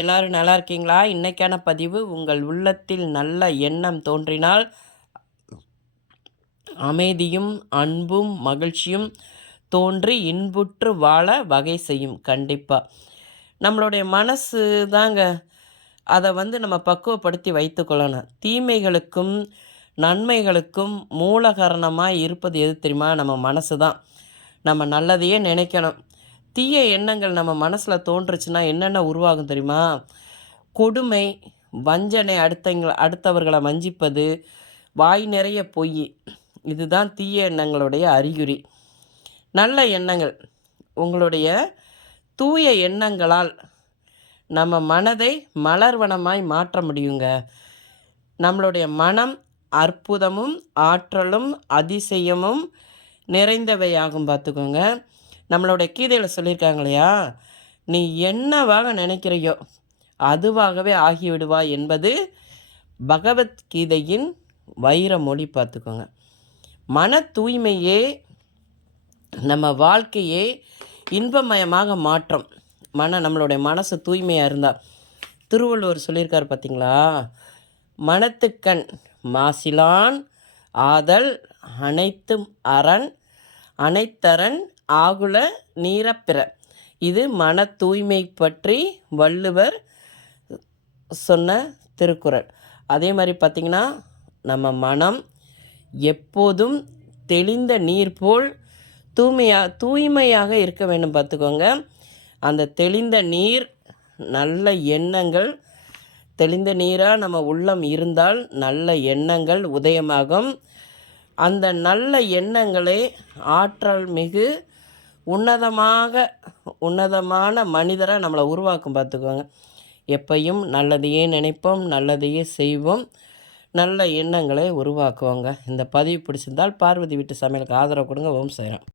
எல்லாரும் நல்லா இருக்கீங்களா? இன்னைக்கான பதிவு உங்கள் உள்ளத்தில் நல்ல எண்ணம் தோன்றினால் அமைதியும், அன்பும், மகிழ்ச்சியும் தோன்றி இன்புற்று வாழ வகை செய்யும். கண்டிப்பா. நம்மளுடைய மனசு தாங்க அத நம்ம பக்குவப்படுத்தி வைத்துக்கொள்ளணும். தீமைகளுக்கும், நன்மைகளுக்கும் மூல காரணமாய் இருப்பது எது தெரியுமா? நம்ம மனசு தான். நம்ம நல்லதையே நினைக்கணும். தீய எண்ணங்கள் நம்ம மனசுல தோன்றுச்சுன்னா என்னென்ன உருவாகும் தெரியுமா? கொடுமை, வஞ்சனை, அடுத்தவர்கள வஞ்சிப்பது, வாய் நிறைய பொய். இதுதான் தீய எண்ணங்களுடைய அறிகுறி. நல்ல எண்ணங்கள், உங்களுடைய தூய எண்ணங்களால் நம்ம மனதை மலர்வனமாய் மாற்ற முடியுங்க. நம்மளுடைய மனம் அற்புதமும், ஆற்றலும், அதிசயமும் நிறைந்தவையாகும் பார்த்துக்கோங்க. நம்மளுடைய கீதையில் சொல்லியிருக்காங்க இல்லையா? நீ என்னவாக நினைக்கிறையோ அதுவாகவே ஆகிவிடுவாய் என்பது பகவத்கீதையின் வைர மொழி. பார்த்துக்கோங்க. மன தூய்மையே நம்ம வாழ்க்கையே இன்பமயமாக மாற்றும். நம்மளுடைய மனசு தூய்மையாக இருந்தால், திருவள்ளுவர் சொல்லியிருக்கார் பார்த்தீங்களா? மனத்துக்கண் மாசிலான் ஆதல் அனைத்தும் அரண் அனைத்தரண் ஆகுல நீரப்பிற. இது மன தூய்மை பற்றி வள்ளுவர் சொன்ன திருக்குறள். அதே மாதிரி பார்த்திங்கன்னா, நம்ம மனம் எப்போதும் தெளிந்த நீர் போல் தூய்மையாக இருக்க வேண்டும். பார்த்துக்கோங்க. அந்த தெளிந்த நீர், நல்ல எண்ணங்கள், தெளிந்த நீராக நம்ம உள்ளம் இருந்தால் நல்ல எண்ணங்கள் உதயமாகும். அந்த நல்ல எண்ணங்களே ஆற்றல் மிகு உன்னதமான மனிதராக நம்மளை உருவாக்கும். பார்த்துக்கோங்க. எப்பையும் நல்லதையே நினைப்போம், நல்லதையே செய்வோம், நல்ல எண்ணங்களை உருவாக்குவோங்க. இந்த பதிவு பிடிச்சிருந்தால் பார்வதி வீட்டு சமையலுக்கு ஆதரவு கொடுங்க. ஓம் சாய்ராம்.